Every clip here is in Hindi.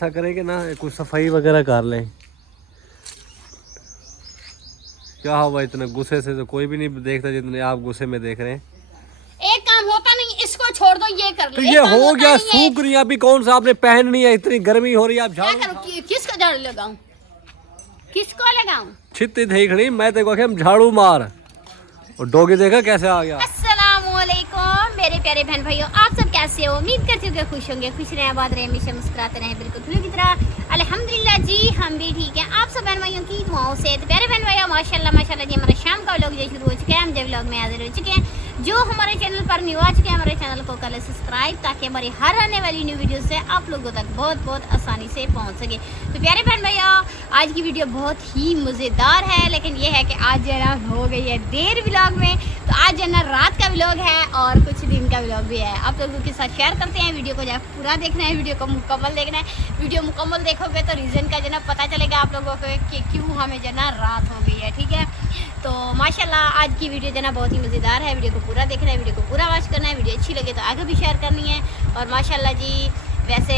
ऐसा करें कि ना कुछ सफाई वगैरह कर लें। क्या हुआ इतने गुस्से से? तो कोई भी नहीं देखता जितने आप गुस्से में देख रहे हैं। एक काम होता नहीं, इसको छोड़ दो, ये कर लो। तो ये हो गया, सूख रही है अभी। कौन सा आपने पहननी है? इतनी गर्मी हो रही है, आप क्या झाड़ू करूं? किसको झाड़ू लगाऊं? किसको लगाऊं? छित्ती देख रही मैं देखो कि हम झाड़ू मार। और डॉगी देखा कैसे आ गया। अस्सलामुअलैकुम मेरे प्यारे बहन भाइयों, आप सब कैसे हो? उम्मीद करती हूँ कि खुश होंगे, खुश रहें, आबाद रहें, हमेशा मुस्कुराते रहें, बिल्कुल फूलों की तरह। अल्हम्दुलिल्लाह जी, हम भी ठीक हैं। आप सब बहन भाइयों की दुआओं से। तो प्यारे बहन भाइयों, माशाल्लाह माशाल्लाह जी, हमारा शाम का व्लॉग जो शुरू हो चुका है। हम जब व्लॉग में हाजिर हो चुके हैं। जो हमारे चैनल पर न्यू आ चुके हैं, हमारे चैनल को कर लें सब्सक्राइब, ताकि हमारी हर आने वाली न्यू वीडियो से आप लोगों तक बहुत बहुत आसानी से पहुंच सके। तो प्यारे बहन भैया, आज की वीडियो बहुत ही मज़ेदार है, लेकिन ये है कि आज जो है ना हो गई है देर व्लॉग में। तो आज जो है ना रात का व्लॉग है और कुछ दिन का व्लॉग भी है। आप लोगों के साथ शेयर करते हैं। वीडियो को जो है पूरा देखना है, वीडियो को मुकम्मल देखना है। वीडियो मुकम्मल देखोगे तो रीज़न का जो ना पता चलेगा आप लोगों को कि क्यों हमें जो ना रात हो गई है। ठीक है, तो माशाल्लाह आज की वीडियो जो ना बहुत ही मज़ेदार है। वीडियो को पूरा देखना है, वीडियो को पूरा वॉच करना है। वीडियो अच्छी लगे तो आगे भी शेयर करनी है। और माशाल्लाह जी, वैसे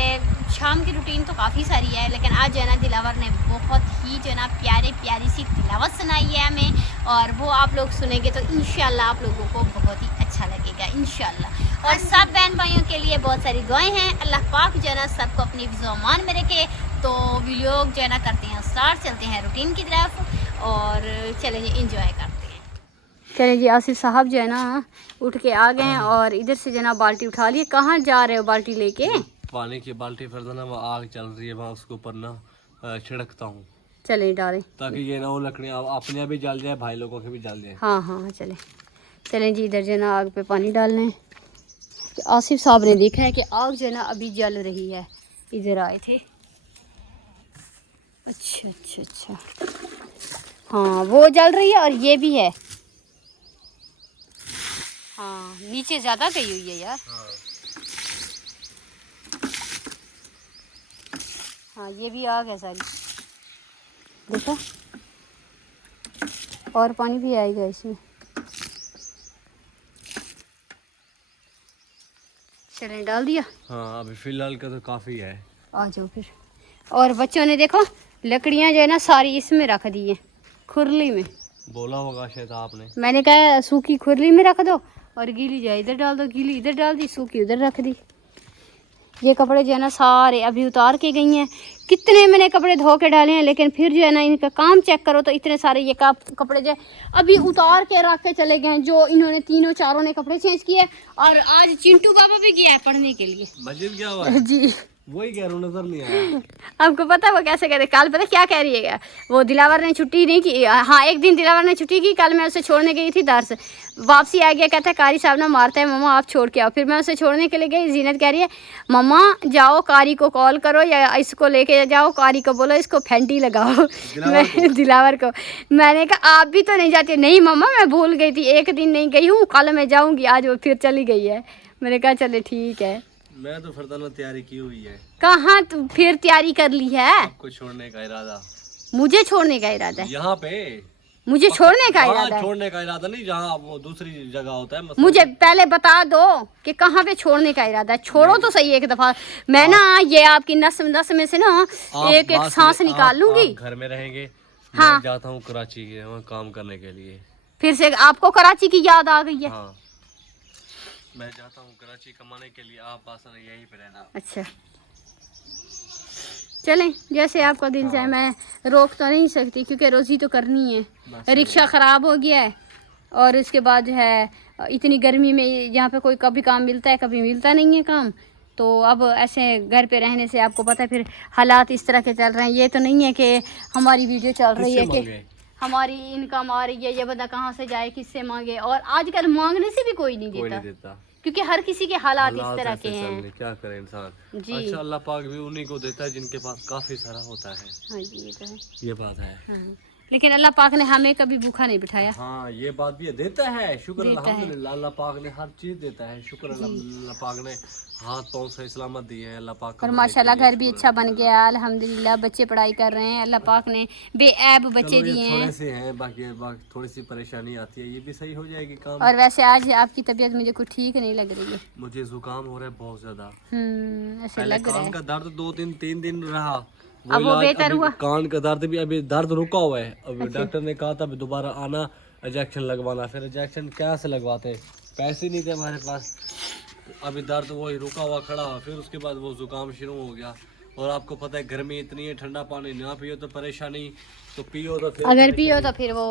शाम की रूटीन तो काफ़ी सारी है, लेकिन आज जो है ना दिलावर ने बहुत ही जो है ना प्यारी सी तिलावत सुनाई है हमें, और वो आप लोग सुनेंगे तो इंशाल्लाह आप लोगों को बहुत ही अच्छा लगेगा इंशाल्लाह। और सब बहन भाइयों के लिए बहुत सारी दुआएं हैं। अल्लाह पाक जो है ना सबको अपनी विज़ो-मान में रखे। तो वीडियो जो है ना करते हैं स्टार्ट, चलते हैं रूटीन की तरफ और चलें जी इंजॉय करते हैं। चलिए जी, आसिफ साहब जो है ना उठ के आ गए हैं और इधर से जो है ना बाल्टी उठा लिए। कहाँ जा रहे हो बाल्टी लेके? पानी की बाल्टी फिर ना वो आग चल रही है, वहाँ उसके ऊपर ना छिड़कता हूँ। चले डालें ताकि ये ना वो लकड़ियाँ अपने भी जल जाए, भाई लोगों के भी जल जाए। हाँ हाँ चले चलें जी, इधर जो है ना आग पे पानी डालना है। तो आसिफ साहब ने देखा है कि आग जो है ना अभी जल रही है, इधर आए थे। अच्छा, हाँ वो जल रही है और ये भी है। हाँ नीचे ज़्यादा गई हुई है यार। हाँ ये भी आग है सारी, देखा। और पानी भी आएगा इसमें। चलें डाल दिया। हाँ अभी फिलहाल का तो काफ़ी है। आ जाओ फिर। और बच्चों ने देखो लकड़ियाँ जो है ना सारी इसमें रख दी हैं, खुरली में। बोला होगा शायद आपने। मैंने कहा सूखी खुरली में रख दो और गीली जो है इधर डाल दो। गीली इधर डाल दी, सूखी उधर रख दी। ये कपड़े जो है ना सारे अभी उतार के गई हैं। कितने मैंने कपड़े धो के डाले हैं, लेकिन फिर जो है ना इनका काम चेक करो तो इतने सारे ये कपड़े जो है अभी उतार के रख के चले गए हैं। जो इन्होंने तीनों चारों ने कपड़े चेंज किए। और आज चिंटू बाबा भी गया है पढ़ने के लिए। मस्जिद क्या हुआ है? जी वही कह रहा हूँ, नजर नहीं आया। आपको पता है वो कैसे कहते? कल पता क्या कह रही है? वो दिलावर ने छुट्टी नहीं की। हाँ एक दिन दिलावर ने छुट्टी की। कल मैं उसे छोड़ने गई थी दर्स, वापसी आ गया, कहता है कारी साहब ना मारता है, मम्मा आप छोड़ के आओ। फिर मैं उसे छोड़ने के लिए गई। जीनत कह रही है मम्मा जाओ कारी को कॉल करो या इसको लेके जाओ, कारी को बोलो इसको फेंटी लगाओ। मैं दिलावर को मैंने कहा आप भी तो नहीं जाती? नहीं मम्मा मैं भूल गई थी, एक दिन नहीं गई हूँ, कल मैं जाऊँगी। आज वो फिर चली गई है। मैंने कहा चले ठीक है। मैं तो फिर तैयारी की हुई है। कहाँ तू फिर तैयारी कर ली है? आपको छोड़ने का इरादा। मुझे छोड़ने का इरादा है? यहाँ पे मुझे छोड़ने का इरादा है? छोड़ने का इरादा नहीं, जहाँ वो दूसरी जगह होता है। मुझे पहले बता दो कि कहाँ पे छोड़ने का इरादा है। छोड़ो तो सही एक दफा। मैं ना ये आपकी नस नस में से ना एक सांस निकाल लूंगी। घर में रहेंगे। हाँ मैं जाता हूँ कराची के वहाँ काम करने के लिए। फिर से आपको कराची की याद आ गई है? हाँ मैं जाता हूँ कराची कमाने के लिए, आप आसान यहीं पे रहना। अच्छा चलें जैसे आपका दिल चाहे। मैं रोक तो नहीं सकती क्योंकि रोज़ी तो करनी है। रिक्शा ख़राब हो गया है और इसके बाद जो है इतनी गर्मी में यहाँ पे कोई कभी काम मिलता है कभी मिलता नहीं है काम। तो अब ऐसे घर पे रहने से आपको पता है फिर हालात इस तरह के चल रहे हैं। ये तो नहीं है कि हमारी वीडियो चल रही है कि हमारी इनकम आ रही है, ये बंदा कहाँ से जाए किससे मांगे। और आजकल मांगने से भी कोई नहीं देता, क्योंकि हर किसी के हालात इस तरह के हैं। क्या करे इंसान जी। अच्छा अल्लाह पाक भी उन्हीं को देता है जिनके पास काफी सारा होता है। हाँ जी ये तो है, ये बात है। हाँ लेकिन अल्लाह पाक ने हमें कभी भूखा नहीं बिठाया। हाँ ये बात भी है, देता है, शुक्र अल्हम्दुलिल्लाह, अल्लाह पाक ने हर चीज देता है, शुक्र अल्लाह पाक ने हाथ पाँव सही सलामत दिए हैं अल्लाह पाक। और माशाल्लाह घर भी अच्छा बन गया अल्हम्दुलिल्लाह, बच्चे पढ़ाई कर रहे हैं, अल्लाह पाक ने बेऐब बच्चे दिए हैं। थोड़े से हैं बाकी थोड़ी सी परेशानी आती है, ये भी सही हो जाएगी काम। और वैसे आज आपकी तबीयत मुझे कुछ ठीक नहीं लग रही है। मुझे जुकाम हो रहा है बहुत ज्यादा। ऐसे लग रहा है। कान का दर्द 2-3 दिन रहा, अब वो बेहतर हुआ। कान का दर्द भी अभी दर्द रुका हुआ है। अभी डॉक्टर ने कहा था दोबारा आना इंजेक्शन लगवाना, फिर इंजेक्शन क्या से लगवाते, पैसे नहीं थे हमारे पास। अभी दर्द वही रुका हुआ खड़ा हुआ, फिर उसके बाद वो जुकाम शुरू हो गया। और आपको पता है गर्मी इतनी है, ठंडा पानी ना पियो तो परेशानी, तो पियो तो फिर अगर पियो तो फिर वो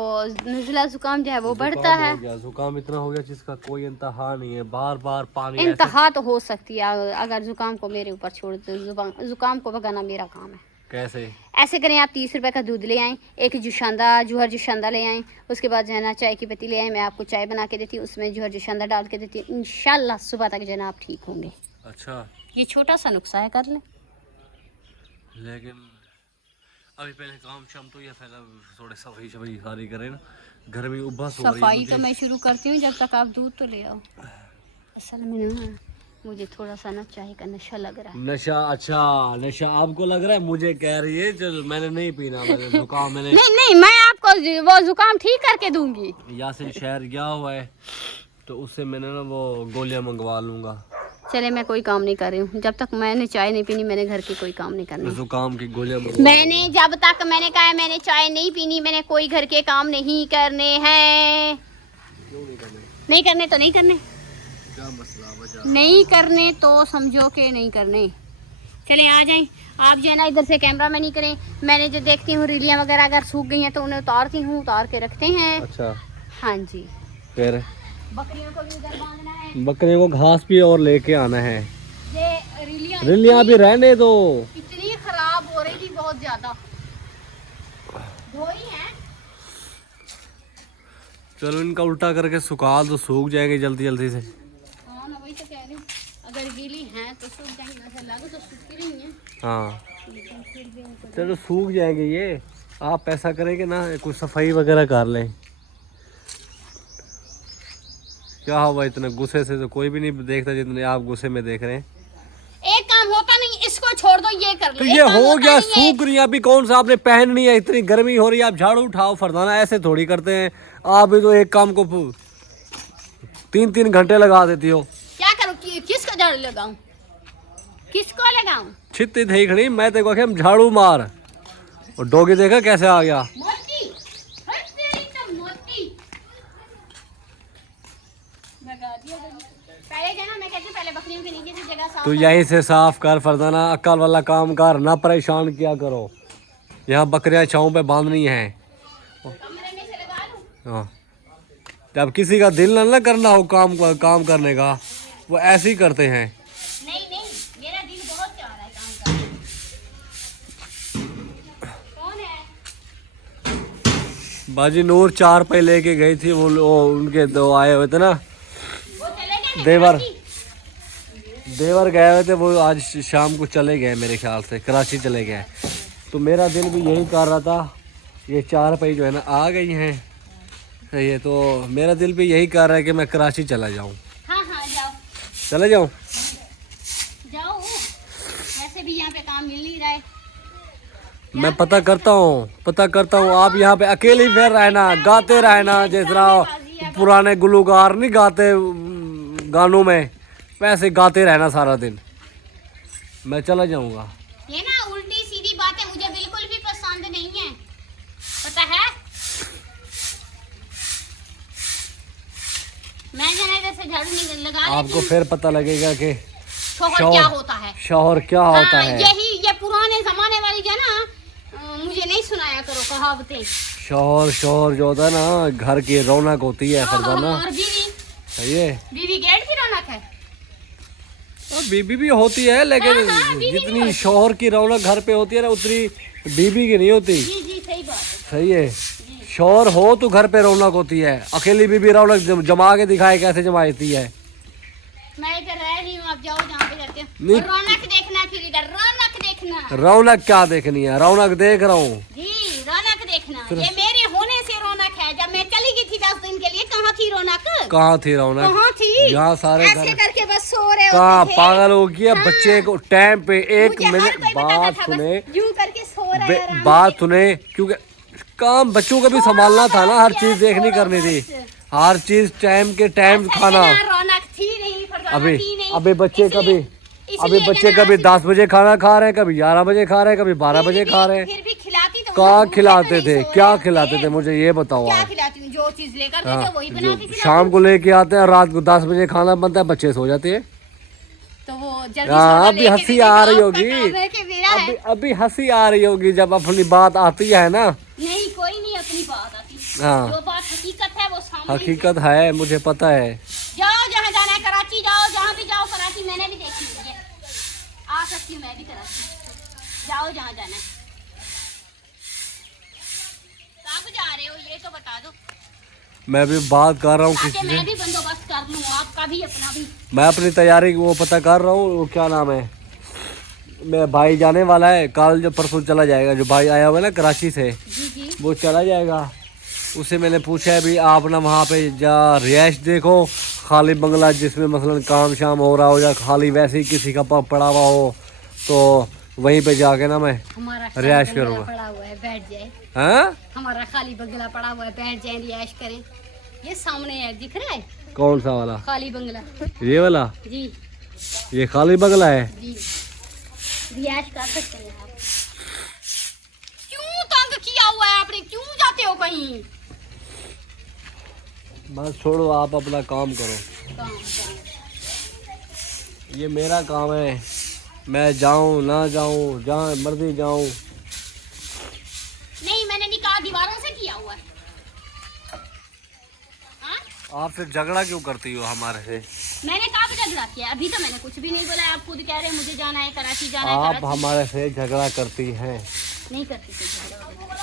नज़ला जुकाम जो है वो बढ़ता है। जुकाम इतना हो गया जिसका कोई इंतहा नहीं है, बार बार पानी। इंतहा तो हो सकती है अगर जुकाम को मेरे ऊपर छोड़ दो, जुकाम को भगाना मेरा काम है। कैसे? ऐसे करें, आप 30 रुपए का दूध ले आएँ, एक जूहर जुशांदा ले आएँ, उसके बाद जो है ना चाय की पत्ती ले आएँ, मैं आपको चाय बना के देती हूँ, उसमें जूहर जुशांदा डाल के देती हूँ, इंशाल्लाह सुबह तक जो है ना आप ठीक होंगे। अच्छा, ये छोटा सा नुस्खा है, कर लें। लेकिन अभी पहले काम शाम तो या पहले थोड़े सफाई शफाई सारी करें ना, घर में उबास हो रही है। सफाई तो मैं शुरू करती हूँ जब तक आप दूध तो ले आओ। असल में ना मुझे थोड़ा सा ना चाय का नशा लग रहा है। नशा? अच्छा नशा आपको लग रहा है, मुझे कह रही है चल मैंने नहीं पीना, मैंने जुकाम मैंने नहीं मैं आपको वो जुकाम ठीक करके दूंगी। यासिन शहर गया हुआ है तो उससे मैंने ना वो गोलियां मंगवा लूंगा। चले, मैं कोई काम नहीं कर रही हूँ, जब तक मैंने चाय नहीं पीनी मैंने घर की कोई काम नहीं करना। जुकाम की गोलियां मैंने जब तक मैंने कहा है मैंने चाय नहीं पीनी, मैंने कोई घर के काम नहीं करने हैं। क्यों नहीं करने? नहीं करने तो नहीं करने, क्या मसला वजह? नहीं करने तो समझो के नहीं करने। चलिए आ जाएं आप जो है ना, इधर से कैमरा में नहीं करें। मैंने जो देखती हूँ रीलियाँ वगैरह अगर सूख गई हैं तो उन्हें उतारती हूँ, उतार के रखते हैं। अच्छा हाँ जी। फिर बकरियों को भी उधर बांधना है, बकरियों को घास भी और लेके आना है। ये रिलियां भी रहने दो, इतनी खराब हो रही थी, बहुत ज्यादा धोई है। चलो इनका उल्टा करके सुखा तो सूख जाएंगे जल्दी जल्दी से। हाँ ना, वही तो कह रही हूँ, अगर गीली हैं तो सूख जाएंगी, वैसे लागू तो सूखती नहीं है। हाँ लेकिन फिर भी उनको चलो सूख जाएंगे ये। आप ऐसा करेंगे ना, कुछ सफाई वगैरह कर लें। क्या हुआ इतने गुस्से से? तो कोई भी नहीं देखता जितने आप गुस्से में देख रहे हैं। एक काम होता नहीं, इसको छोड़ दो, ये कर तो लो। ये हो गया, सूख रही है अभी, कौन सा आपने पहननी है? इतनी गर्मी हो रही है, आप झाड़ू उठाओ फरदाना, ऐसे थोड़ी करते हैं आप भी। तो एक काम को 3-3 घंटे लगा देती हो। क्या करूँ, किसको झाड़ू लगाऊं, किसको लगाऊं? छित्ती थी खड़ी, मैं देखो कि हम झाड़ू मार, और डॉगी देखा कैसे आ गया। मोती, हट तेरी तो मोती। लगा दिया पहले जाना, मैं कहती हूं पहले बकरियों के नीचे से जगह साफ तो यहीं से साफ कर फरदाना, अक्ल वाला काम कर, ना परेशान किया करो। यहाँ बकरियां छाँव पे बांधनी है। कमरे में से लगा लूं। हाँ, जब किसी का दिल ना करना हो काम करने का, वो ऐसे ही करते हैं। नहीं मेरा दिल बहुत चाह रहा है काम करने। कौन है? बाजी नूर 4 पे लेके गई थी, वो उनके 2 आए हुए थे ना, वो चले गए देवर गए हुए थे, वो आज शाम को चले गए मेरे ख्याल से, कराची चले गए। तो मेरा दिल भी यही कर रहा था, ये 4 पे जो है ना आ गई हैं, ये तो मेरा दिल भी यही कर रहा है कि मैं कराची चला जाऊँ। हाँ जाओ, चले जाऊँ? वैसे भी यहाँ पे काम मिल नहीं रहा है। मैं पता करता हूँ। आप यहाँ पे अकेले फिर रहना, गाते रहना, जिस तरह पुराने गुलूकार नहीं गाते गानों में, वैसे गाते रहना सारा दिन। मैं चला जाऊँगा। ये ना उल्टी सीधी बातें मुझे बिल्कुल भी पसंद नहीं है, पता है। मैं जाना इधर से झाड़ू नहीं लगा, आपको फिर पता लगेगा कि शौहर क्या होता है। शौहर क्या होता है। ये पुराने जमाने वाली जो ना, मुझे नहीं सुनाया करो कहावतें। शौहर जो होता है ना, घर की रौनक होती है फरदाना। और बीवी, सही है, बीवी गेट की रौनक है। और बीबी भी होती है, लेकिन जितनी शौहर की रौनक घर पे होती है ना, उतनी बीबी की नहीं होती। जी सही बात है। सही है, शौहर हो तो घर पे रौनक होती है। अकेली बीबी रौनक जमा के दिखाए कैसे जमाती है। मैं इधर रह रही हूँ, आप जाओ जहाँ पे रहते हो। नहीं। रौनक देखना, फिर इधर रौनक देखना। रौनक क्या देखनी है? रौनक देख रहा हूँ जी, रौनक देखना। ये मेरे होने से रौनक है। जब मैं चली गई थी 10 दिन के लिए, कहाँ थी रौनक? कहाँ थी रौनक? कहाँ थी? यहाँ सारे ऐसे करके बस सो रहे कहाँ होते थे। पागल हो गया हाँ। बच्चे को टाइम पे एक मुझे हर मिनट कोई बताता बात था, सुने, बस यूं करके सो रहा है आराम बात से। सुने, क्योंकि काम बच्चों को भी संभालना था ना, हर चीज देखनी करनी थी, हर चीज टाइम के टाइम अच्छा, खाना। रौनक थी नहीं, फरजाना अभी थी नहीं। अभी बच्चे इसलिए- कभी इसलिए बच्चे जना कभी आज- 10 बजे खाना खा रहे हैं, कभी 11 बजे खा रहे हैं, कभी 12 बजे खा रहे हैं। फिर भी खिलाती तो कहाँ भूखे खिलाते तो थे? नहीं सो क्या रहे खिलाते थे। थे मुझे ये बताओ क्या आप। खिलाती हूँ? जो चीज लेकर हाँ, देते वही बना जो के खिलाती शाम हूँ। को लेके आते हैं, रात को 10 बजे खाना बनता है, बच्चे सो जाते हैं। तो वो जल्दी हाँ, सोना अभी लेके हंसी देते, आ रही आपका होगी। काम है कि मेरा है। अभी हंसी आ रही होगी जब अपनी बात आती है ना। नहीं, कोई नहीं अपनी बात आती। हाँ। जो बात हकीकत है वो सामने हकीकत है, मुझे पता है। जाओ जहाँ जाना है, कराची जाओ, जहाँ भी जाओ। कराची मैंने भी देखी हुई है, आ सकती हूँ मैं भी कराची। जाओ जहाँ जाना है। कब जा रहे हो ये तो बता दो, मैं भी बात कर रहा हूँ ताकि किसी मैं से। भी बंदोबस्त कर लूँ, आपका भी अपना भी। मैं अपनी तैयारी वो पता कर रहा हूँ, वो क्या नाम है, मैं भाई जाने वाला है कल, जो परसों चला जाएगा, जो भाई आया हुआ है ना कराची से, जी जी। वो चला जाएगा। उससे मैंने पूछा है भी आप ना वहाँ पे जा रिहाइश देखो, खाली बंगला जिसमें मसलन काम शाम हो रहा हो, या खाली वैसे ही किसी का पड़ा हुआ हो, तो वहीं पे जाके ना मैं हमारा रिहाइश खाली बंगला करूँगा। पड़ा हुआ है, बैठ जाए। हाँ, हमारा खाली बंगला पड़ा हुआ है, बैठ जाए, रिहाइश करें। ये सामने है, दिख रहा है कौन सा वाला? खाली बंगला। ये वाला? जी ये खाली बंगला है? जी, रिहाइश कर सकते हैं आप। क्यों तंग किया हुआ है आपने? क्यों जाते हो कहीं? बस छोड़ो, आप अपना काम करो, काम। ये मेरा काम है, मैं जाऊं ना जाऊं, जहाँ मर्जी जाऊं। नहीं, मैंने निकाह दीवारों से किया हुआ है। हाँ? आप फिर झगड़ा क्यों करती हो हमारे से? मैंने कब झगड़ा किया? अभी तो मैंने कुछ भी नहीं बोला। आप खुद कह रहे हैं मुझे जाना है कराची, जाना है आप कराची। हमारे से झगड़ा करती हैं। नहीं करती कोई झगड़ा वगैरह।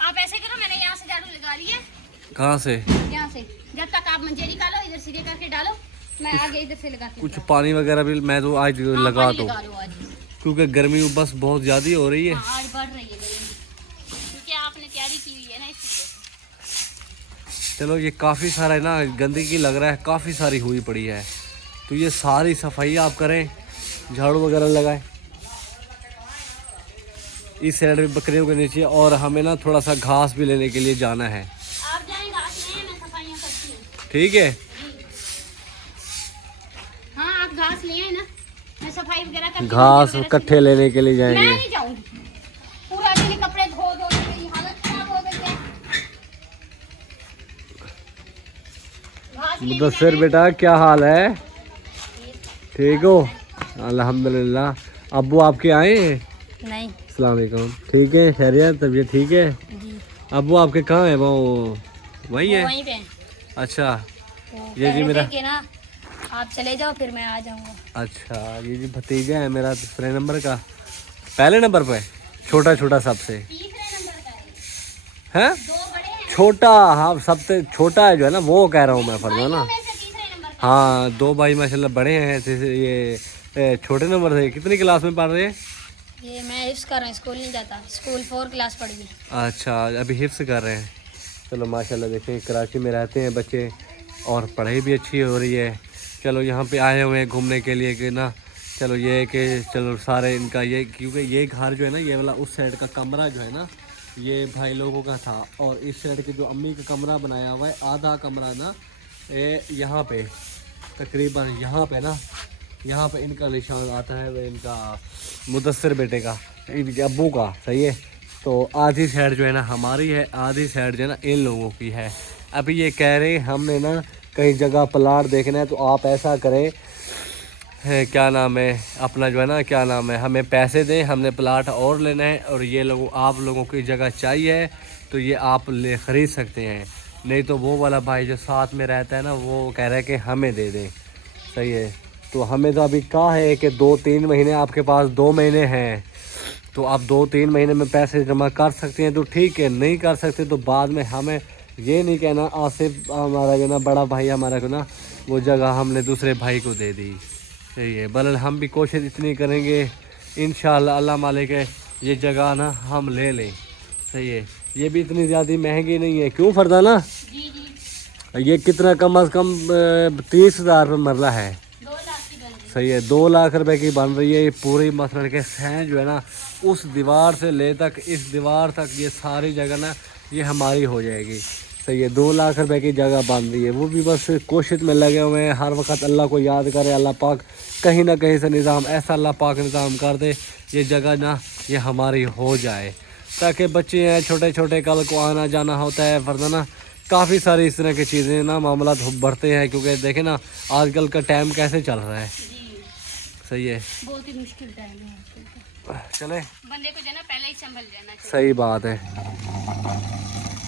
आप ऐसे करो, मैंने यहाँ से झाड़ू लगा लिया, कहाँ से? यहाँ से। जब तक आप मंजे निकालो, इधर सीधे करके डालो, मैं आगे इधर से लगाती कुछ हूँ। पानी वगैरह भी मैं तो आज हाँ, लगा पानी दूँ, लगा लो आज। क्योंकि गर्मी बस बहुत ज़्यादा हो रही है। हाँ, आज बढ़ रही है गर्मी, क्योंकि आपने तैयारी की हुई है ना, इसलिए। चलो, ये काफ़ी सारा है ना, गंदगी लग रहा है, काफ़ी सारी हुई पड़ी है, तो ये सारी सफाई आप करें, झाड़ू वगैरह लगाएं। इस साइड भी बकरियों के नीचे, और हमें ना थोड़ा सा घास भी लेने के लिए जाना है। आप जाएं, घास लें, मैं सफाइयाँ करती हूँ। ठीक है? हाँ, आप घास ले आए ना, मैं सफाई वगैरह करती हूँ। घास वगैरह कट्ठे लेने के लिए मैं जाएंगे। नहीं जाऊंगी, पूरा दिन कपड़े धो धो के मेरी हालत खराब हो गई है। घास लेने मुदस्सिर जाना है। बेटा, क्या हाल है? ठीक हो? अल्हम्दुलिल्लाह। अब्बू आपके आए हैं? नहीं अस्सलाम वालेकुम। ठीक है, खैरियत, तबीयत ठीक है? जी, अब्बू आपके कहाँ है? वो वहीं वो है? वहीं पे हैं। अच्छा, तो ये कह जी रहे मेरा- थे कि ना आप चले जाओ, फिर मैं आ जाऊंगा। अच्छा, ये जी भतीजा है मेरा, दूसरे नंबर का, पहले नंबर पे, छोटा छोटा सबसे तीसरे नंबर का है। है, 2 बड़े हैं, छोटा, हाँ सबसे छोटा है जो है ना, वो कह रहा हूँ मैं फर्जा ना। भाइयों में से तीसरे नंबर का। हाँ, 2 भाई माशाल्लाह बड़े हैं। ये छोटे नंबर से कितनी क्लास में पढ़ रहे हैं? ये मैं हिफ्स कर रहा हूँ, स्कूल नहीं जाता, स्कूल 4 क्लास पढ़ी है। अच्छा, अभी हिफ्स कर रहे हैं। चलो माशाल्लाह, देखें कराची में रहते हैं बच्चे, और पढ़ाई भी अच्छी हो रही है। चलो, यहाँ पे आए हुए हैं घूमने के लिए कि ना, चलो ये है कि चलो सारे इनका ये, क्योंकि ये घर जो है ना, ये वाला उस साइड का कमरा जो है ना, ये भाई लोगों का था, और इस साइड के जो अम्मी का कमरा बनाया हुआ है, आधा कमरा ना ये यहाँ पे तकरीबन, यहाँ पे ना, यहाँ पे इनका निशान आता है, वो इनका मुदस्सिर बेटे का, इनके अब्बू का, सही है। तो आधी साइड जो है ना हमारी है, आधी साइड जो है ना इन लोगों की है। अभी ये कह रहे हैं हमने ना कहीं जगह प्लाट देखना है, तो आप ऐसा करें, क्या नाम है अपना जो है ना, क्या नाम है, हमें पैसे दें, हमने प्लाट और लेना है, और ये लोगों, आप लोगों की जगह चाहिए तो ये आप ले ख़रीद सकते हैं। नहीं तो वो वाला भाई जो साथ में रहता है ना, वो कह रहा है कि हमें दे दें, सही है। तो हमें तो अभी कहा है कि 2-3 महीने, आपके पास 2 महीने हैं, तो आप 2-3 महीने में पैसे जमा कर सकते हैं, तो ठीक है। नहीं कर सकते तो बाद में हमें ये नहीं कहना आसिफ हमारा जो ना बड़ा भाई हमारा को ना, वो जगह हमने दूसरे भाई को दे दी, सही है। बल हम भी कोशिश इतनी करेंगे इंशाअल्लाह, अल्लाह मालिक है, ये जगह ना हम ले लें। सही है, ये भी इतनी ज़्यादा महंगी नहीं है, क्यों फरदाना? जी जी। ये कितना कम अज़ कम 30,000 रुपये मरला है। 2 लाख की बन रही सही है, 2 लाख रुपए की बन रही है। ये पूरी मसलन के सैन जो है ना, उस दीवार से ले तक इस दीवार तक ये सारी जगह ना ये हमारी हो जाएगी। सही है, 2 लाख रुपए की जगह बन रही है। वो भी बस कोशिश में लगे हुए हैं, हर वक्त अल्लाह को याद करे। अल्लाह पाक कहीं ना कहीं से निज़ाम ऐसा अल्लाह पाक निज़ाम कर दे, ये जगह ना ये हमारी हो जाए, ताकि बच्चे हैं छोटे छोटे, कल को आना जाना होता है, वरना ना काफ़ी सारी इस तरह की चीज़ें ना मामला बढ़ते हैं। क्योंकि देखें ना आजकल का टाइम कैसे चल रहा है। जी। सही है, बहुत ही मुश्किल टाइम है आजकल का। चले, बंदे को जो है ना पहले ही संभल जाना चाहिए। सही बात है।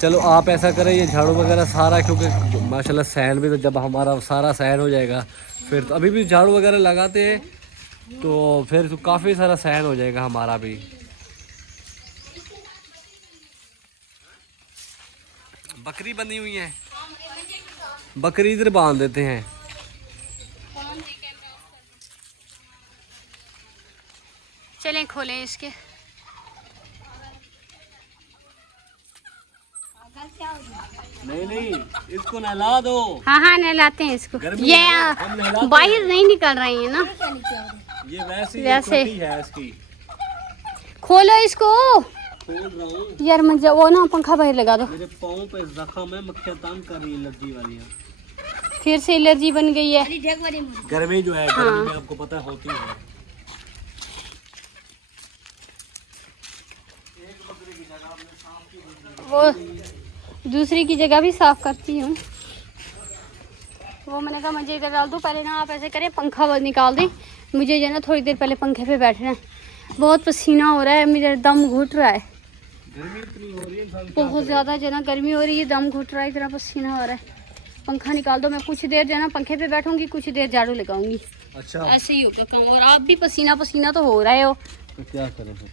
चलो आप ऐसा करें, ये झाड़ू वगैरह सारा, क्योंकि माशाल्लाह सैन भी, तो जब हमारा सारा सैन हो जाएगा फिर तो, अभी भी झाड़ू वगैरह लगाते हैं तो फिर तो काफ़ी सारा सैन हो जाएगा हमारा भी। बकरी बंधी हुई है, बकरी इधर बांध देते हैं। चलें खोलें इसके। नहीं, इसको नहला दो। हाँ हाँ नहलाते हैं इसको। गर्मी ये है, हम नहलाते बाहर नहीं निकल रही है ना, ये वैसे वैसे। है इसकी। खोलो इसको खोल रहा हूँ। यार, मुझे वो ना पंखा बाहर लगा दो। मेरे पाँव पे जख्म है, मक्खियाँ तंग कर रही है, एलर्जी वाली है। फिर से एलर्जी बन गई है। गर्मी जो है, गर्मी में आपको पता होती है। वो दूसरी की जगह भी साफ करती हूँ। वो मैंने कहा मुझे इधर डाल दो, पहले ना आप ऐसे करें पंखा बंद निकाल दें, मुझे जो है ना थोड़ी देर पहले पंखे पे बैठना है। बहुत पसीना हो रहा है, मेरा दम घुट रहा है। गर्मी इतनी हो रही है, बहुत ज़्यादा जो है ना गर्मी हो रही है, दम घुट रहा है, इतना पसीना हो रहा है। पंखा निकाल दो, मैं कुछ देर जो है ना पंखे पे बैठूंगी, कुछ देर झाड़ू लगाऊंगी। अच्छा, ऐसे ही होगा काम। और आप भी पसीना पसीना तो हो रहे हो। तो क्या करें फिर?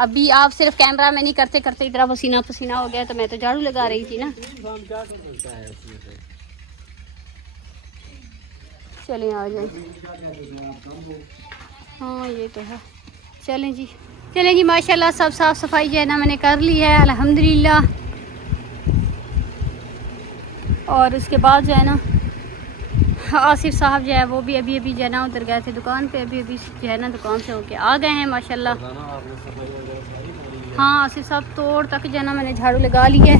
अभी आप सिर्फ कैमरा में नहीं करते करते इतना पसीना पसीना हो गया, तो मैं तो झाड़ू लगा रही थी ना। इंसान क्या कर सकता है इसमें से? चलें आ जाए। हाँ ये तो है। चलें जी, चलें जी। माशाल्लाह सब साफ़ सफाई जो है ना मैंने कर ली है, अल्हम्दुलिल्लाह। और उसके बाद जो है ना आसिफ साहब जो है वो भी अभी अभी जो है ना उधर गए थे दुकान पे, अभी अभी जो है ना दुकान से होके आ गए हैं माशाल्लाह। हाँ आसिफ साहब तोड़ तक जो है ना मैंने झाड़ू लगा ली है,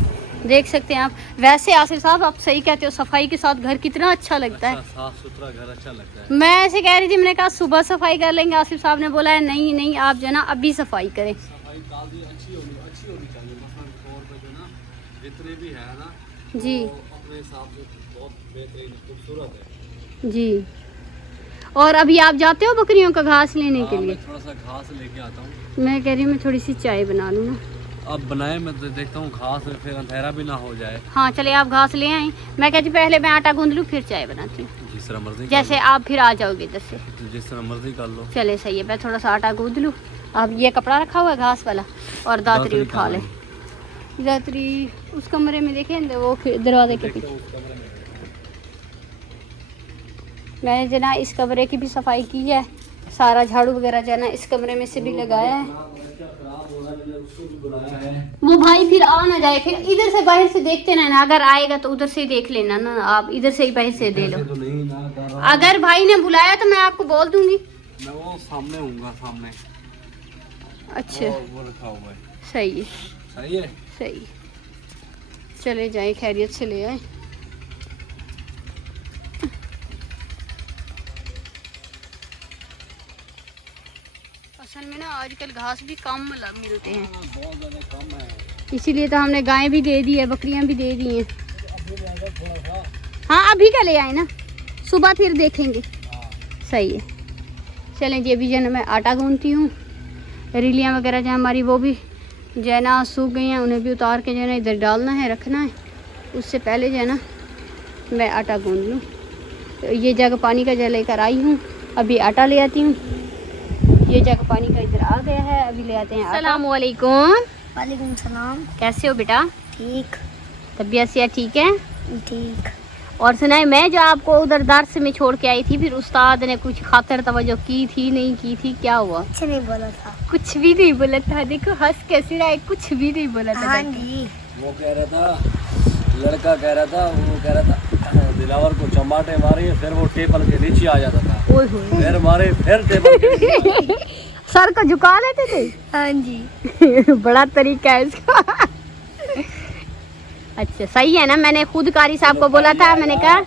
देख सकते हैं आप। वैसे आसिफ साहब आप सही कहते हो, सफाई के साथ घर कितना अच्छा लगता है। साफ सुथरा घर अच्छा लगता है। मैं ऐसे कह रही थी, मैंने कहा सुबह सफाई कर लेंगे, आसिफ साहब ने बोला है नहीं नहीं आप जो है ना अभी सफाई करें। सफाई काफी अच्छी होनी चाहिए। मसलन तौर पे जो ना जितने भी है ना जी अपने हिसाब से बहुत बेहतरीन खूबसूरत है जी। और अभी आप जाते हो बकरियों का घास लेने के लिए? मैं थोड़ा सा घास लेके आता हूँ। मैं कह रही हूँ मैं थोड़ी सी चाय बना लूँ ना। अब बनाए, मैं तो देखता हूँ घास में फिर अंधेरा भी ना हो जाए। हाँ चले आप घास ले आए, मैं कहती पहले मैं आटा गूंद लूँ फिर चाय बनाती हूँ। जिस तरह मर्जी जैसे आप फिर आ जाओगे इधर से। तो जिस तरह मर्जी कर लो। चले सही है, मैं थोड़ा सा आटा गूंद लूँ। अब ये कपड़ा रखा हुआ है घास वाला, और दातरी उठा ले। दातरी उस कमरे में देखें, वो दरवाजे के पीछे। मैंने जो ना इस कमरे की भी सफाई की है, सारा झाड़ू वगैरह जो है ना इस कमरे में से भी लगाया है। वो भाई फिर आ ना जाए, फिर इधर से बाहर से देखते ना, अगर आएगा तो उधर से ही देख लेना ना, आप इधर से ही बाहर से दे लो। अगर भाई ने बुलाया तो मैं आपको बोल दूंगी। मैं वो सामने हूँगा, सामने। अच्छा वो रखा हुआ है। सही है, सही है, सही। चले जाए, खैरियत से ले आए। असल में ना आजकल घास भी कम मिलते हैं, बहुत ज़्यादा कम है। इसीलिए तो हमने गायें भी दे दी है, बकरियां भी दे दी हैं। हाँ अभी का ले आए ना, सुबह फिर देखेंगे। सही है। चलें जी, अभी जो है ना मैं आटा गूंथती हूँ। रिलियाँ वगैरह जो हमारी वो भी जो है ना सूख गई हैं, उन्हें भी उतार के जो है ना इधर डालना है, रखना है। उससे पहले जो है ना मैं आटा गूंद लूँ। तो ये जग पानी का जो लेकर आई हूँ, अभी आटा ले आती हूँ। ये जग पानी का इधर आ गया है, अभी ले आते हैं। अस्सलाम वालेकुम। वालेकुम सलाम। कैसे हो बेटा? ठीक तबीयत से ठीक है? ठीक। और सुनाए, मैं जो आपको उधर दर्स में छोड़ के आई थी, फिर उस्ताद ने कुछ खातिर तवज्जो की थी नहीं की थी, क्या हुआ? कुछ नहीं बोला था। कुछ भी नहीं बोला था। देखो हंस कैसे रहा है, कुछ भी नहीं बोला था। हाँ जी। वो कह रहा था, लड़का कह रहा था, वो कह रहा था दिलावर को चमाटे मारे, फिर वो टेबल के नीचे आ जाता था। ओए होए। फिर मारे, फिर टेबल के नीचे। सर को झुका लेते थे। हाँ जी। बड़ा तरीका है इसका। अच्छा सही है ना, मैंने खुद कारी साहब को बोला था, मैंने कहा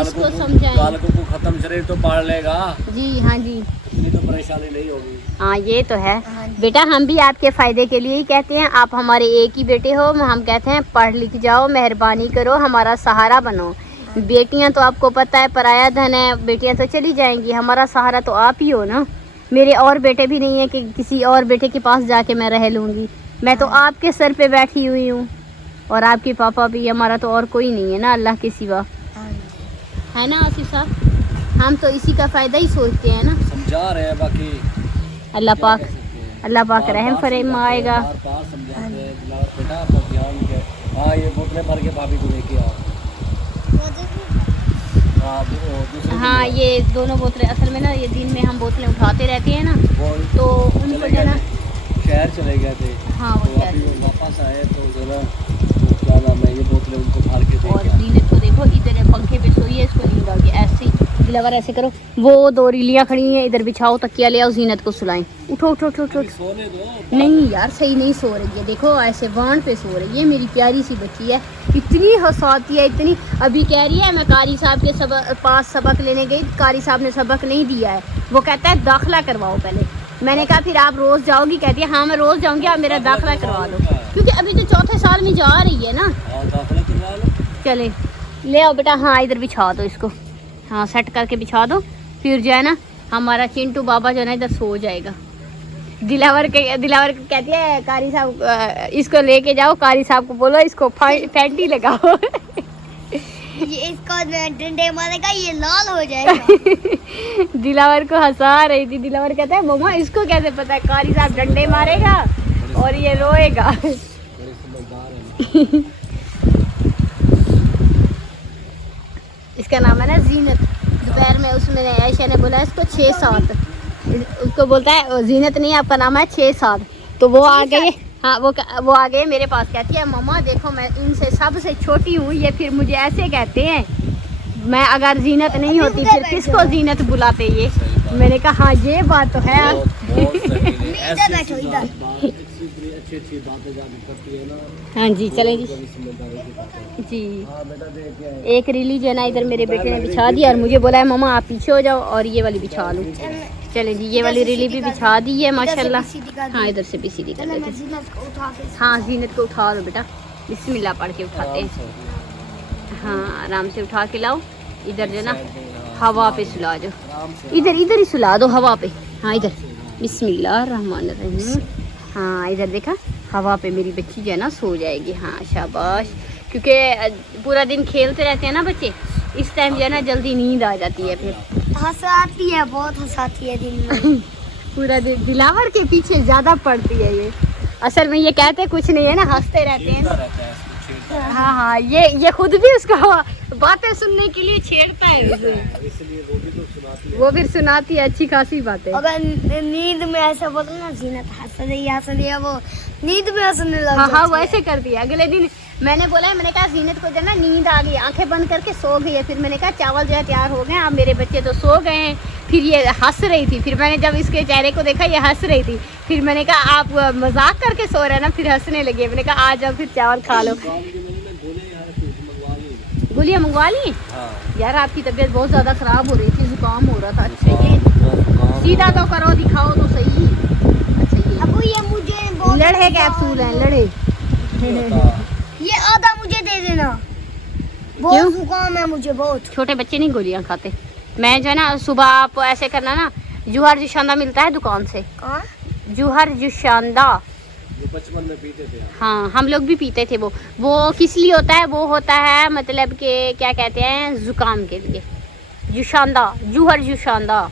इसको समझाएं। चालकों को खत्म शरीर तो पाड़ लेगा, जी हाँ जी, इतनी तो परेशानी नहीं होगी। हाँ ये तो है। हाँ जी। बेटा हम भी आपके फायदे के लिए ही कहते हैं, आप हमारे एक ही बेटे हो, हम कहते हैं पढ़ लिख जाओ, मेहरबानी करो, हमारा सहारा बनो। बेटियां तो आपको पता है पराया धन है, बेटियां तो चली जाएंगी, हमारा सहारा तो आप ही हो ना। मेरे और बेटे भी नहीं है कि किसी और बेटे के पास जाके मैं रह लूँगी, मैं तो आपके सर पे बैठी हुई हूँ, और आपके पापा भी, हमारा तो और कोई नहीं है ना अल्लाह के सिवा, हाँ जी। है ना आसिफ साहब? हम तो इसी का फ़ायदा ही सोचते हैं ना। समझा रहे हैं, बाकी अल्लाह क्या पाक, कह सकते हैं। अल्लाह पाक बार-बार रहम फरमाएगा। बार-बार समझाते हैं, दिलावर बेटा अपना ध्यान के, हाँ ये बोतलें भर के भाभी को लेके आओ। हाँ, वो दूसरे हाँ दिन ये दोनों बोतलें, असल में ना ये दिन में हम बोतलें उठाते रहते हैं ना, वो तो उनको चले जो गए ना, थे, शहर चले गए थे। हाँ वो तो अभी वो वापस आए तो जरा तो क्या नाम है, ये बोतलें उनको भर के और देखे। जीनत को देखो, इधर पंखे पे सोई है, इसको नींद आ गई, ऐसे ही दिलावर ऐसे करो, वो दो रीलियाँ खड़ी हैं, इधर बिछाओ, तकिया ले आओ, जीनत को सुलाएं, उठो उठो उठो उठो। सोने दो। नहीं यार सही नहीं सो रही है, देखो ऐसे वाण पे सो रही है, मेरी प्यारी सी बच्ची है, इतनी हंसाती है इतनी। अभी कह रही है मैं कारी साहब के पास सबक लेने गई, कारी साहब ने सबक नहीं दिया है, वो कहता है दाखिला करवाओ पहले। मैंने कहा फिर आप रोज़ जाओगी? कहती है हाँ मैं रोज़ जाऊँगी, आप मेरा दाखिला करवा लो, क्योंकि अभी तो चौथे साल में जा रही है ना। हाँ, दाखिला करवा लो। चले ले आओ बेटा, हाँ इधर बिछा दो इसको, हाँ सेट करके बिछा दो, फिर जो है ना हमारा चिंटू बाबा जो है ना इधर सो जाएगा। दिलावर कहती है कारी साहब इसको लेके जाओ, कारी साहब को बोलो इसको फैंटी लगाओ। ये इसको डंडे मारेगा, ये लाल हो जाएगा। दिलावर को हंसा रही थी, दिलावर कहता है मम्मा इसको कैसे पता है कारी साहब डंडे मारेगा और ये रोएगा। बड़े समझदार हैं। इसका नाम है ना जीनत। दोपहर में उसमें आयशा ने बोला इसको 6-7, उसको बोलता है जीनत नहीं आपका नाम है 6-7, तो वो आ गई, हाँ वो आ गए मेरे पास, कहती है मम्मा देखो मैं इनसे सबसे छोटी हूँ, ये फिर मुझे ऐसे कहते हैं, मैं अगर जीनत नहीं होती फिर किसको जीनत बुलाते ये। मैंने कहा हाँ ये बात तो है। बहुत सही है। इधर बैठो, इधर। अच्छी बातें जाने करती है ना। हाँ जी चलें जी बड़ी समझदारी की बात है। जी। हाँ बेटा देख के आए। एक रीली जो है ना इधर मेरे बेटे ने बिछा दी और मुझे बोला है मम्मा आप पीछे हो जाओ और ये वाली बिछा लो। चले जी ये वाली रीली भी बिछा दी है माशाल्लाह। हाँ इधर से भी सीधी कर लेते हैं। हाँ जीनत को उठा दो बेटा, बिस्मिल्लाह पढ़ के उठाते हैं। हाँ आराम से उठा के लाओ, इधर जो ना हवा पे सुला दो, इधर ही सुला दो हवा पे। हाँ इधर बिस्मिल्लाह रहमान रहीम। हाँ इधर देखा हवा पे मेरी बच्ची जो है ना सो जाएगी। हाँ शाबाश, क्योंकि पूरा दिन खेलते रहते हैं ना बच्चे, इस टाइम जो है ना जल्दी नींद आ जाती है, फिर हंसाती है, बहुत हंसाती है दिन में। पूरा दिन दिलावर के पीछे ज़्यादा पड़ती है ये। असल में ये कहते कुछ नहीं है ना, हंसते रहते हैं। रहता है इसको छेड़ता है। हाँ हाँ ये खुद भी उसको बातें सुनने के लिए छेड़ता है उसे। इसलिए वो भी तो सुनाती है। वो फिर सुनाती है अच्छी खासी बातें। अगर नींद में ऐसा बोलो ना जीनत हंस रही है, वो नींद में हंसने लग हाँ हाँ जाती वो है। ऐसे कर दिया। अगले दिन मैंने बोला, मैंने कहा जीनत को जो ना नींद आ गई, आंखें बंद करके सो गई है। फिर मैंने कहा चावल जो है तैयार हो गए, अब मेरे बच्चे तो सो गए हैं। फिर ये हंस रही थी, फिर मैंने जब इसके चेहरे को देखा ये हंस रही थी, फिर मैंने कहा आप मजाक करके सो रहे हैं ना, फिर हंसने लगे। मैंने कहा आ जाओ फिर चावल खा लो। गोलियाँ मंगवा ली? हाँ। यार आपकी तबीयत बहुत ज़्यादा ख़राब हो रही थी, जुकाम हो रहा था। अच्छा ये सीधा तो करो, दिखाओ तो सही। अच्छा ये अबू ये मुझे बहुत लड़े कैप्सूल हैं, लड़े। ये आधा मुझे दे देना, क्यों? बहुत जुकाम है मुझे बहुत। छोटे बच्चे नहीं गोलियां खाते। मैं जो है ना सुबह आप ऐसे करना ना, जूहर जुशांदा मिलता है दुकान से, कहाँ? जूहर जुशांदा। वो बचपन में पीते थे। हाँ हम लोग भी पीते थे। वो किस लिए होता है? वो होता है मतलब कि क्या कहते हैं, जुकाम के लिए। जुशांदा, जूहर जुशांदा,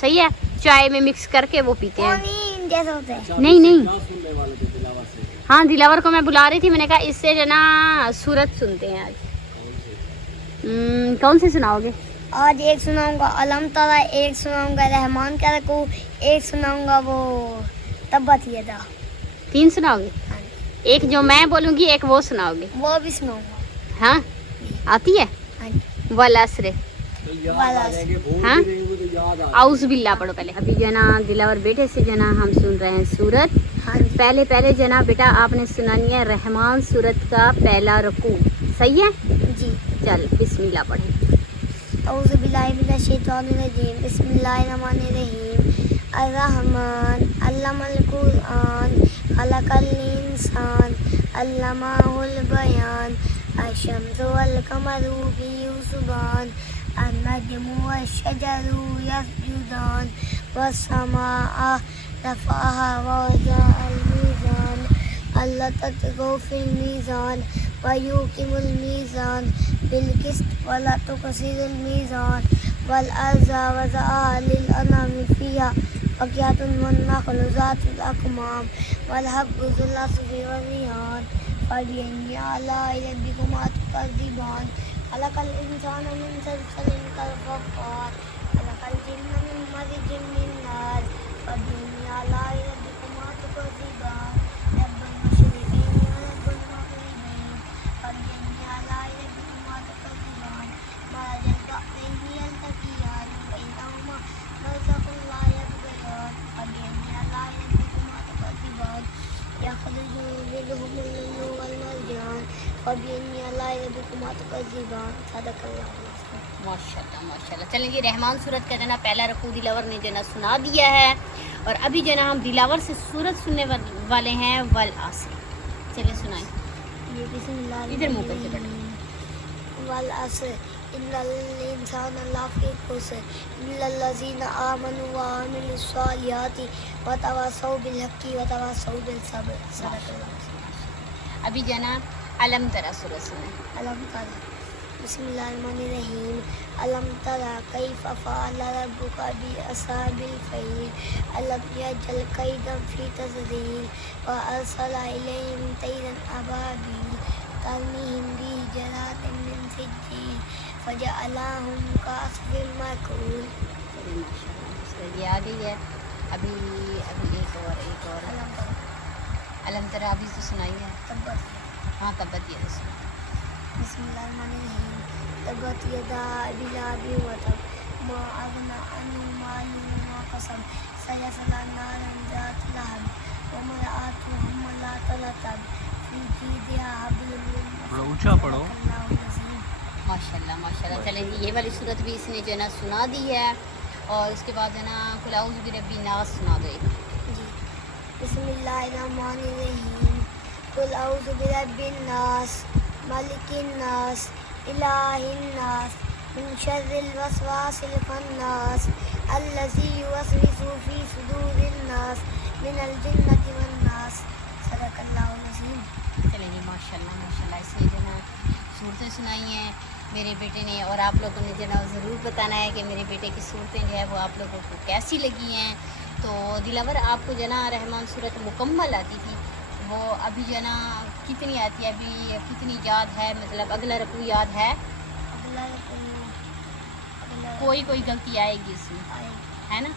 सही है। चाय में मिक्स करके वो पीते हैं। पानी जैसा होता है। नहीं नहीं, क्या सुनने वाले थे दिलावर से? हाँ दिलावर को मैं बुला रही थी, मैंने कहा इससे जो ना सूरत सुनते हैं आज। कौन से सुनाओगे? आज एक सुनाऊंगा अलम तरा, एक सुनाऊंगा रहमान का रकू, एक सुनाऊंगा वो तब्बत यदा। 3 सुनाओगे? हाँ, एक जो मैं बोलूंगी, एक वो सुनाओगे। वो भी सुनाऊंगा। हाँ, आती है? हाँ, वल असर। हाँ, हाँ आउज़ बिल्ला पढ़ो पहले। अभी जो है ना दिलावर बेटे से जो है ना हम सुन रहे हैं सूरत। हाँ पहले पहले जो है ना बेटा आपने सुनानी है रहमान सूरत का पहला रुकू, सही है? जी। चल बिस्मिल्लाह पढ़े। औज़ु बिल्लाहि मिनश शैतानिर रजीम, बिस्मिल्लाहिर रहमानिर रहीम। अर्रहमान अल्लमल कुरआन, खलकल इंसान, अल्लमाहुल बयान, अश-शम्सु वल कमरु बियुस्बान, अन-नजमु वश-शजरु यसजुदान, वस-समाअ रफ़अहा ववज़अल मीज़ान, अल्ला ततगौ फिल मीज़ान वयुक़िमुल मीज़ान बिलकिस्त वला तुक़सिरुल मीज़ान वल अर्ज़ा वज़अहा लिल अनामि फ़ीहा फ़ाकिहतुन वन्नख़्लु ज़ातुल अकमाम वल हब्बु ज़ुल अस्फ़ि वर्रिहान फ़बिअय्यि आलाइ रब्बिकुमा तुकज़्ज़िबान खलक़ल इंसान मिन सलसलिन कल-फ़ख़्फ़ार खलक़ल जिन्ना मिन मरिजिन मिन नार फ़बिअय्यि आलाइ रब्बिकुमा तुकज़्ज़िबान रब्बुल मशरिक़ैनि व रब्बुल मग़रिबैनि फ़बिअय्यि आलाइ रब्बिकुमा तुकज़्ज़िबान मरजल बहरैनि यल्तक़ियान बैनहुमा बरज़ख़ुन ला यबग़ियान फ़बिअय्यि आलाइ रब्बिकुमा तुकज़्ज़िबान यख़रुजु मिनहुमुल लुअ्लुअ वल मरजान फ़बिअय्यि आलाइ रब्बिकुमा तुकज़्ज़िबान। सदक़ल्लाहु अज़ीम। माशाल्लाह माशाल्लाह। चलें जी, रहमान सूरत का जना पहला रुकू दिलावर ने जना सुना दिया है और अभी जना हम दिलावर से सूरत सुनने वाले हैं वल असर। चलिए सुनाएं। ये बिस्मिल्लाह इधर मुंह करके पढ़ो। वल असर इन्नल इंसाना लफ़ी खुस्र इल्लल लज़ीना आमनु व अमिलुस सालिहाति व तवासौ बिल हक़्क़ि व तवासौ बिल सब्र। सदक़ल्लाहु अज़ीम। अभी जना अलम तरा सूरत सुने। अलम तरा बिस्मिल्लाहिर्रहमानिर्रहीम अलम तरा कैफ़ फ़अल रब्बुका बि अस्हाबिल फ़ील अलम यजअल कैदहुम फ़ी तज़लील व अरसला इलैहिम तैरन अबाबील तरमीहिम बिहिजारतिन मिन सिज्जील फ़जअलनाहुम कअस्फ़िन मअकूल। ये आ गई है। अभी अभी एक और अलम तरा अभी तो सुनाई है। तब्बत हाँ तब्बत ये सुना। बिस्मिल्लाहिर्रहमानिर्रहीम तब्बत यदा अबी लहबिन व तब मा अग़ना अन्हु मालुहु व मा कसब सयस्ला नारन ज़ात लहब व इम्रअतुहु हम्मालातल हतब फ़ी जीदिहा हब्लुम मिन मसद। थोड़ा ऊंचा पढ़ो। सदक़ल्लाहुल अज़ीम। माशाल्लाह माशाल्लाह। चलें जी, ये वाली सूरत भी इसने जो है ना सुना दी है और उसके बाद जो है ना कुल औज़ु बिरब्बिन नास सुना दो एक। जी। बिस्मिल्लाहिर्रहमानिर्रहीम कुल औज़ु बिरब्बिन नास मलिकिन नास इलाहिन नास मिन शर्रिल वसवासिल खन्नास अल्लज़ी युवस्विसु फ़ी सुदूरिन नास मिनल जिन्नति वन नास। सदक़ल्लाहुल अज़ीम। चलें जी, माशाल्लाह माशाल्लाह। इसने जो है ना सूरतें सुनाई हैं मेरे बेटे ने और आप लोगों ने जो है ना ज़रूर बताना है कि मेरे बेटे की सूरतें जो है वो आप लोगों को कैसी लगी हैं। तो दिलावर आपको जो है ना रहमान सूरत मुकम्मल आती थी, वो अभी जो है ना कितनी आती है, अभी कितनी याद है, मतलब अगला रकू याद है? अगला कोई गलती आएगी इसमें, है ना?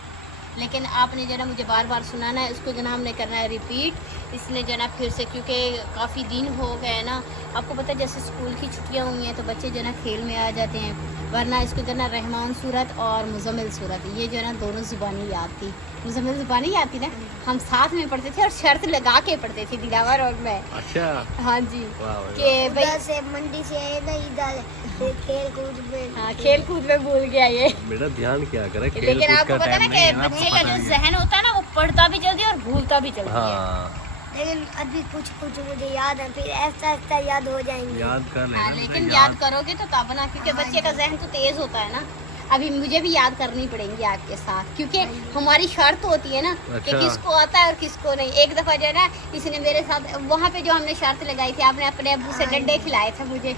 लेकिन आपने जो है ना मुझे बार बार सुनाना है, उसको जो है हमने करना है रिपीट। इसलिए जो है ना फिर से, क्योंकि काफ़ी दिन हो गए ना, आपको पता है जैसे स्कूल की छुट्टियां हुई हैं तो बच्चे जो है ना खेल में आ जाते हैं, वरना इसको जो है ना रहमान सूरत और मुज़म्मिल सूरत ये जो है ना दोनों ज़ुबानी याद थी। मुज़म्मिल ज़ुबानी याद थी ना, हम साथ में पढ़ते थे और शर्त लगा के पढ़ते थे दिलावर और मैं। अच्छा। हाँ जी, वाह वाह। कि भाई उधर से मंडी से इधर खेल कूद में। हाँ खेल कूद में भूल गया ये। बेटा ध्यान क्या करे, खेल लेकिन कूद आपको का पता है ना टाइम कि नहीं है ना, बच्चे का पता जो नहीं है। जहन होता है ना वो पढ़ता भी जल्दी और भूलता भी जल्दी है। हाँ लेकिन अभी कुछ कुछ मुझे याद है, फिर ऐसा ऐसा याद हो जाएंगे। याद कर हाँ, लेना लेकिन बेटा, याद करोगे तो तब ना, क्योंकि हाँ, बच्चे का जहन तो तेज होता है ना। अभी मुझे भी याद करनी पड़ेंगी आपके साथ, क्योंकि हमारी शर्त होती है ना कि अच्छा। किसको आता है और किसको नहीं। एक दफ़ा जो है ना इसने मेरे साथ वहाँ पे जो हमने शर्त लगाई थी, आपने अपने अब्बू से डंडे खिलाए थे मुझे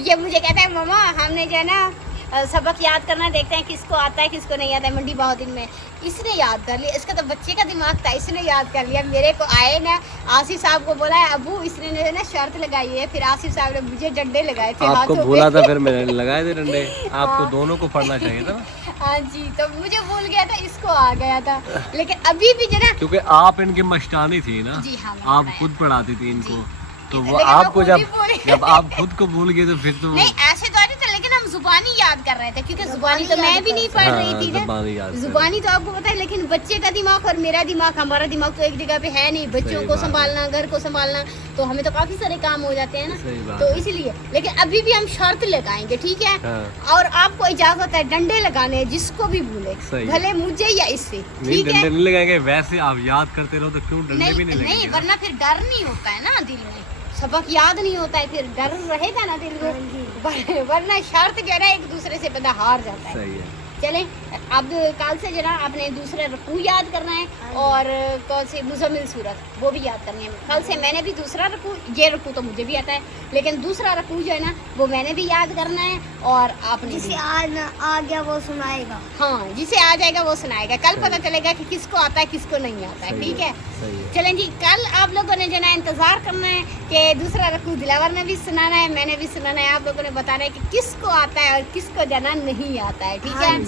ये मुझे कहता है मम्मा हमने जो है ना सबक याद करना, देखते हैं किसको आता है किसको नहीं आता है। मंडी बहुत दिन में इसने याद कर लिया, इसका तो बच्चे का दिमाग था, इसने याद कर लिया। मेरे को आए ना आसिफ साहब को बोला है अबू इसने जो है ना शर्त लगाई है, फिर आसिफ साहब ने मुझे डंडे लगाए थे आपको हाथों बोला पे। था फिर मैंने लगाए थे डंडे, आपको दोनों को पढ़ना चाहिए था ना। हाँ जी, तो मुझे भूल गया था, इसको आ गया था, लेकिन अभी भी जो ना क्योंकि आप इनकी मस्तानी थी ना, जी हाँ, मैं आप पढ़ाया। खुद पढ़ाती थी इनको, तो वो लेकिन आपको मैं खुद ही भूल जब आप खुद को भूल गए तो फिर तो नहीं ऐसे तो नहीं था, लेकिन हम जुबानी याद कर रहे थे क्योंकि जुबानी तो मैं भी नहीं पढ़ रही थी ना। ज़बानी याद कर। जुबानी तो आपको पता है, लेकिन बच्चे का दिमाग और मेरा दिमाग, हमारा दिमाग तो एक जगह पे है नहीं। बच्चों सही को बात है। संभालना, घर को संभालना, तो हमें तो काफी सारे काम हो जाते हैं सही ना, बात तो है। इसलिए। लेकिन अभी भी हम शर्त लगाएंगे, ठीक है? हाँ। और आपको इजाजत है डंडे लगाने, जिसको भी भूले, सही। भले मुझे या इससे, नहीं ठीक है? डंडे नहीं लगाएंगे, वैसे आप याद करते रहो तो क्यों डंडे भी नहीं नहीं, लगेंगे। वरना फिर डर नहीं होता है ना दिल में, सबक याद नहीं होता है, फिर डर रहेगा ना दिल में, वरना शर्त जो है ना एक दूसरे से बंदा हार जाता है। सही है। चले अब कल से जरा आपने दूसरे रकू याद करना है और कौन सी मुजम्मिल सूरत वो भी याद करनी है। कल से मैंने भी दूसरा रकू, ये रकू तो मुझे भी आता है, लेकिन दूसरा रकू जो है ना वो मैंने भी याद करना है और आपने जिसे भी। आ गया वो सुनाएगा। हाँ, जिसे आ जाएगा वो सुनाएगा। कल पता चलेगा कि किसको आता है किसको नहीं आता है, ठीक है? सही है। चलें जी, कल आप लोगों ने जो है इंतजार करना है कि दूसरा रकू दिलावर ने भी सुनाना है, मैंने भी सुनाना है। आप लोगों ने बताना है कि किसको आता है और किसको जाना नहीं आता है, ठीक है?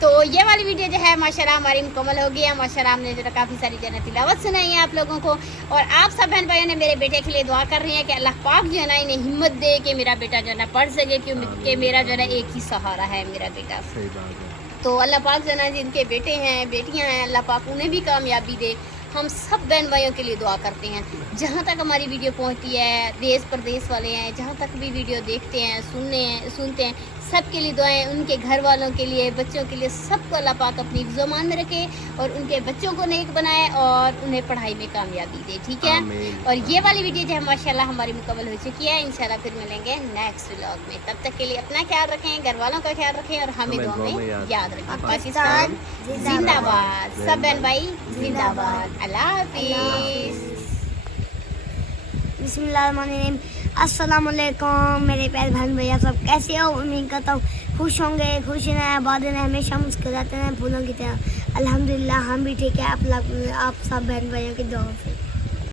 तो ये वाली वीडियो जो है माशाल्लाह हमारी मुकम्मल हो गई है। माशाल्लाह हमने जो है काफ़ी सारी जो है तिलावत सुनाई है आप लोगों को, और आप सब बहन भाइयों ने मेरे बेटे के लिए दुआ कर रही हैं कि अल्लाह पाक जो है ना इन्हें हिम्मत दे कि मेरा बेटा जो है ना पढ़ सके, क्योंकि मेरा जो है ना एक ही सहारा है मेरा बेटा। सही बात है। तो अल्लाह पाक जो है ना जिनके बेटे हैं बेटियां हैं, अल्लाह पाक उन्हें भी कामयाबी दे। हम सब बहन भाइयों के लिए दुआ करते हैं, जहाँ तक हमारी वीडियो पहुँचती है, देश प्रदेश वाले हैं जहाँ तक भी वीडियो देखते हैं सुनते हैं, सब के लिए दुआएं, उनके घर वालों के लिए, बच्चों के लिए, सबको अल्लाह पाक अपनी ज़ुबान में रखे और उनके बच्चों को नेक बनाए और उन्हें पढ़ाई में कामयाबी दे, ठीक है? आमीन। और ये वाली वीडियो जो है माशाल्लाह हमारी मुकम्मल हो चुकी है। इंशाल्लाह फिर मिलेंगे नेक्स्ट व्लॉग में, तब तक के लिए अपना ख्याल रखें, घर वालों का ख्याल रखें और हमें दुआ में याद रखें। पाकिस्तान जिंदाबाद, सब बहन भाई जिंदाबाद। अल्लाह हाफिज़। बिस्मिल्लाहिर्रहमानिर्रहीम। अस्सलाम वालेकुम मेरे प्यारे बहन भैया, सब कैसे हो? उम्मीद करता हूँ खुश होंगे, खुश रहें, आबाद रहें, हमेशा मुस्कुराते रहें फूलों की तरह। अल्हम्दुलिल्लाह हम भी ठीक है, आप सब बहन भाइयों की दुआ से।